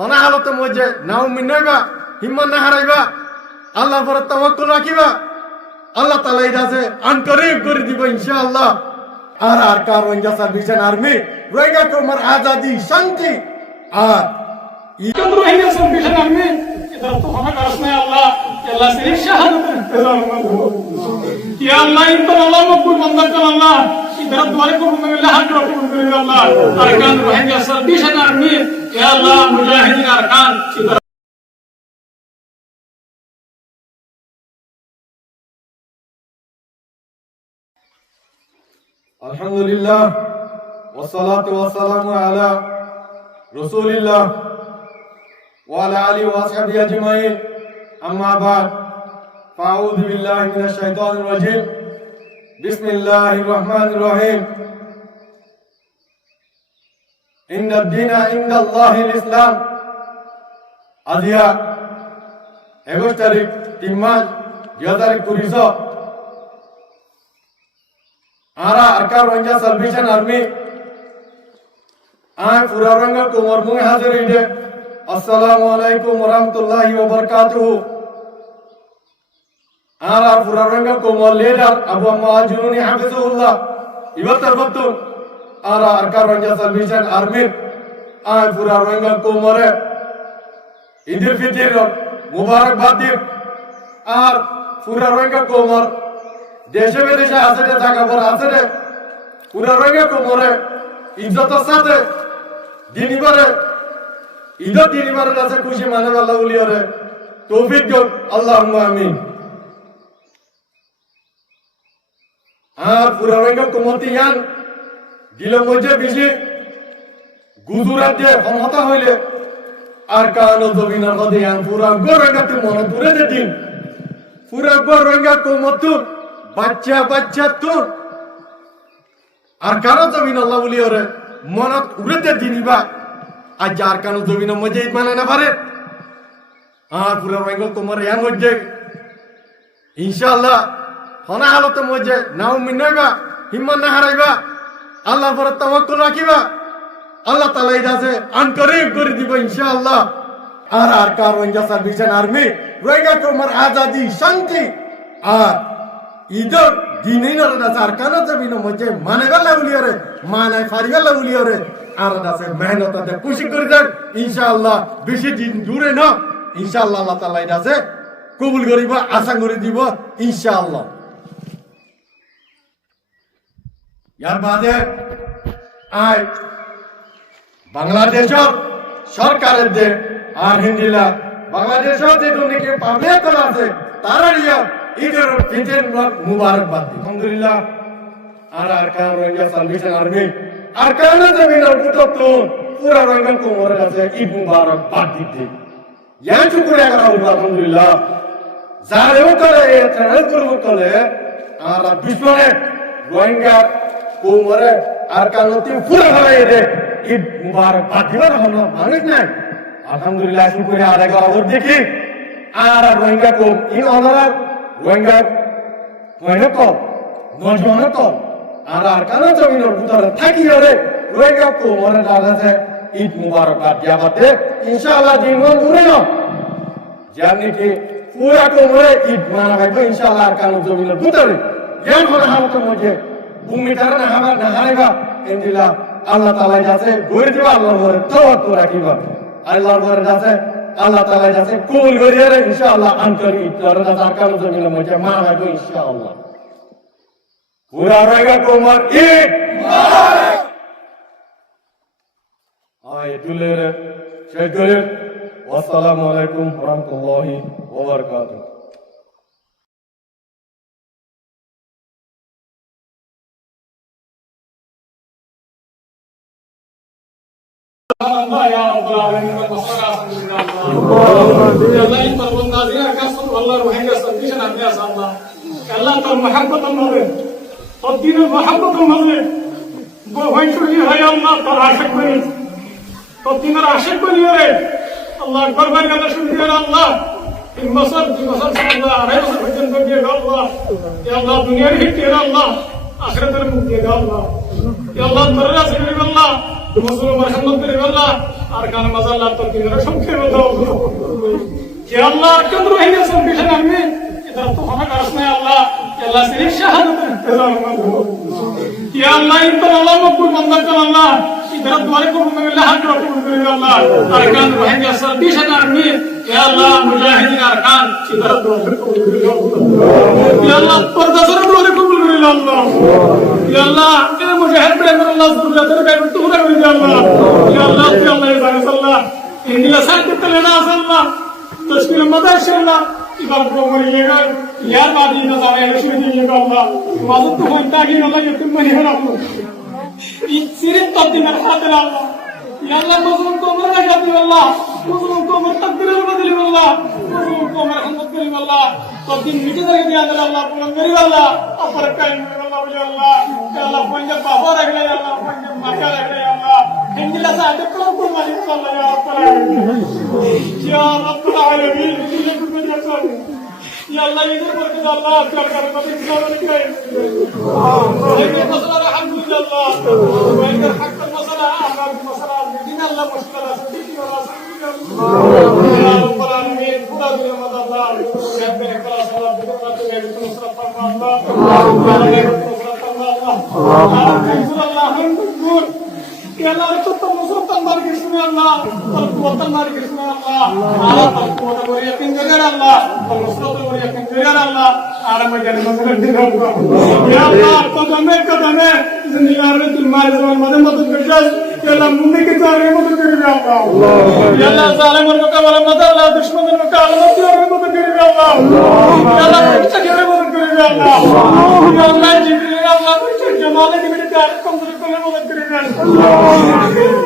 হনা হালতে মজে নাও মিনাইবা হিম্মত না হারাইবা আল্লাহর পরে তাওয়াক্কুল রাখিবা আল্লাহ তাআলা ইদাসে আনকরিব করে দিব ইনশাআল্লাহ আর কার রোহিঙ্গা সার্ভিসেন আর্মি রোহিঙ্গা তোমার আজাদি শান্তি আর রোহিঙ্গা সার্ভিসেন আর্মি इधर तो हमें करना है अल्लाह सिर्फ शहादत या अल्लाह इन पर अल्लाह मकबूल मंजूर कर अल्लाह इधर द्वारे को अल्लाह हक रखो कर अल्लाह अरकान रोहिंग्या सर्विसन आर्मी या अल्लाह मुजाहिदीन अरकान इधर अल्हम्दुलिल्लाह वस्सलातु वस्सलामु अला रसूलिल्लाह وعلى آله وأصحابه أجمعين أما بعد فأعوذ بالله من الشيطان الرجيم بسم الله الرحمن الرحيم إن الدين عند الله الإسلام أذيا 21 তারিখ 3 মাস 2020 आरा अरकार रोहिंग्या साल्वेशन आर्मी आय पूरा रंग कुमार मुंगे हाजिर इडे अस्सलामु अलैकुम वरहमतुल्लाहि वबरकातुहू आरा पूरा रंग कुमार लीडर अबू महाजुनी हाफिजुल्लाह इवतर बत्तु आरा अरकार रोहिंग्या साल्वेशन आर्मी आय पूरा रंग कुमारे ईदुल फितर मुबारकबाद दी আর पूरा रंग कुमार দেশে বিদেশে আছে রে থাকা পর আছে রে পুরা রঙে কোমরে ইজ্জতের সাথে দিনইবারে ঈদের দিনইবারে আছে খুশি মানে আল্লাহ বলিওরে তৌফিক দিন আল্লাহুম্মা আমিন আর পুরা রঙে কোমরতি ইয়ান দিল মধ্যে বেশি গুজরাতে ক্ষমতা হইলে আর কানো জমিনের মধ্যে ইয়ান পুরা গরগাতে মনে দূরে দিন পুরা গরগা কোমরতুন বাচ্চা বাচ্চা তো আর কারো জমিন আল্লাহ বলি ওরে মনত উড়েতে দিনিবা আর যার কারো জমিন মজে মানে না পারে আর পুরো রঙ তোমার ইয়ান মজে ইনশাআল্লাহ হনা হালতে মজে নাও মিনাইবা হিম্মত না হারাইবা আল্লাহর পরে তাওয়াক্কুল রাখিবা আল্লাহ তাআলা ইদাসে আনকরিব করে দিব ইনশাআল্লাহ আর কার রোহিঙ্গা সার্ভিসেন আর্মি রোহিঙ্গা তোমার আজাদি শান্তি আর इधर दिनै नरदा सरकार जमीन मजे मानेगला उलियरे मानाय फारिगला उलियरे आरदासे मेहनत दे खुशी कर दे इंशाअल्लाह बेशी दिन दूरे न इंशाअल्लाह अल्लाह ताआला इदासे कबुल करिबा आशा करि দিব इंशाअल्लाह यार बादे आय बांग्लादेश सरकारेर दे আর হিন্দিলা বাংলাদেশে যে দুনিকে পাবলিক করা আছে তারা নিয়া ঈদের ফিতর মুবারকবাদ আলহামদুলিল্লাহ আর কার রোহিঙ্গা সালভেশন আর্মি আর কার জমিনের পুত্র পুরা রঙের কোমরে আছে ঈদ মুবারকবাদ দিতে ইয়ান শুকরিয়া করা হলো আলহামদুলিল্লাহ যারেও করে চ্যানেল করব করে আর বিশ্বনে রোহিঙ্গা কোমরে আর কালতি পুরা হয়ে দে ঈদ মুবারকবাদ দিবার হলো মানুষ নাই আলহামদুলিল্লাহ শুকরিয়া আদায় করা হলো দেখি আর রোহিঙ্গা কো ইন অনার রোহিঙ্গা কয়নো কম নজওয়ানো কম আর কানা জমিনের ভিতরে থাকি রে রোহিঙ্গা কোমরে দাদাছে ঈদ মুবারকবাদ দিয়াবাতে ইনশাআল্লাহ দিন দূরে না জানি কি পুরা কোমরে ঈদ মানাবে ইনশাআল্লাহ আর কানা জমিনের ভিতরে জ্ঞান হলে হামতে মধ্যে ভূমি তারা না হামার না হারাইবা ইনশাআল্লাহ আল্লাহ তাআলা যাচ্ছে গড়ে দিবা আল্লাহর উপরে তাওয়াক্কুল রাখিবা আল্লাহর উপরে যাচ্ছে আল্লাহ তাআলা যাচ্ছে কবুল করিয়ে রে ইনশাআল্লাহ আন্তরিক ইতরা জাকার জমিনের মধ্যে মানাবে ইনশাআল্লাহ পুরা রোহিঙ্গা কোমর ঈদ মুবারক আয় দুলে রে শেখরে আসসালামু আলাইকুম ওয়া রাহমাতুল্লাহি ওয়া বারাকাতুহু ya rabbal alamin Allah in parvanda dia kasur Allah rohingya salvation army asalla Allah tar mohabbat amre tar din mohabbat amre go hoyturi hay Allah tar ashik bani tar din ashik bani re Allah akbar bar kana shukriya Allah in masar Allah aray masar bhajan kar diya Allah ya Allah dunya hi tera Allah akhirat mein mukti Allah ya Allah tarra se Allah Muslim marhamat kare Allah আর কান মাজাল্লাহ তোর দিনের সংক্ষেপে দাও يا الله كم روحي يسوع بيشان أمي إذا تهنا كرسنا يا الله يا الله سيرك شهادة انتظار يا الله إنت الله مقبول بندر يا الله إذا دواري قبول من الله حق قبول يا الله أركان روحي يسوع بيشان أمي يا الله مجاهدين أركان إذا دواري قبول يا الله پردازر دواري قبول يا الله يا الله إذا مجاهد بلند الله سبحانه وتعالى تهنا يا الله يا الله يا الله يا الله إن الله سانت لنا الله تشكيل المدرسة الله إبارة برومرية يا بعدي نزارة يشوفني يا الله وازد تهون تاجي الله يتم مني هنا سيرين تبدي مرحلة الله يا الله مظلوم كومر نجاتي الله مظلوم كومر تقدير البدل الله مظلوم كومر حمد كريم الله تبدي ميجي درجة يا الله بلند كريم الله أفرق كريم الله يا الله يا الله فنجا بابا رجلا يا الله فنجا مكا رجلا يا الله إنجيل ساعة كلام مالك الله يا رب العالمين يا رب العالمين يا الله يدير بركة الله أكبر كلمة إنسان الكريم وإن المسألة الحمد لله وإن الحق المسألة أعمال المسألة دين الله مشكلة سبيل الله يا رب العالمين خدا برحمة الله ربنا كلا صلاة بكرة ويبتم صلاة الله الله الله يا الله تطلب نصرة الله كرسنا الله تطلب الله كرسنا الله على تطلب وريا كنجر الله نصرة وريا كنجر الله على مجال مسلم الله يا الله كدمه زندگی عربی المال زمان مدن مدد بجاز يا الله ممي كتاري مدد كريم يا الله يا الله ظالم المكابر مدد الله دشمن المكابر مدد كريم يا الله يا الله كتكير مدد كريم يا الله يا الله جبريل يا الله جمالك بدك كم تقول مدد كريم يا الله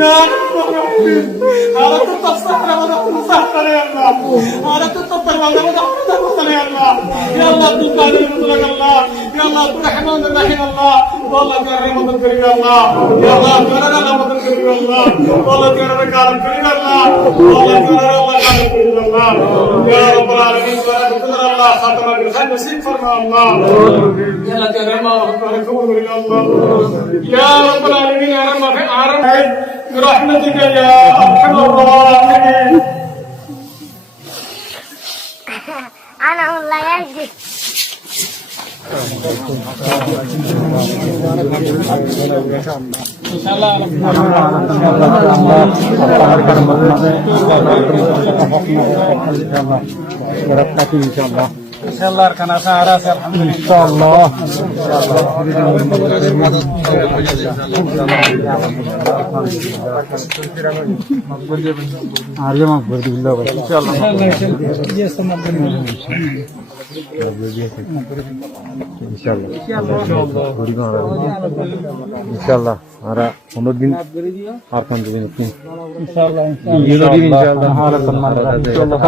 يا رب العالمين على تتصحر ولا تتصحر يا الله على تتصحر ولا تتصحر يا الله يا الله تقادر مطلق الله يا الله ترحمن الرحيم الله والله ترحم مدد كريم يا الله يا الله ترحم مدد كريم يا الله والله ترحم كرم كريم يا الله والله ترحم الله كرم كريم يا الله يا رب العالمين تقدر الله خاتم الخير نصيب فرما الله يا الله ترحم كرم يا الله يا رب العالمين يا رب العالمين برحمتك يا أرحم الراحمين أنا والله يهدي إن شاء الله إن شاء الله كان سهرة الحمد لله إن شاء الله आर्य मकबर दिल्ला भाई इंशाल्लाह हमारा 15 दिन और 15 दिन इंशाल्लाह इंशाल्लाह हालत सम्मान इंशाल्लाह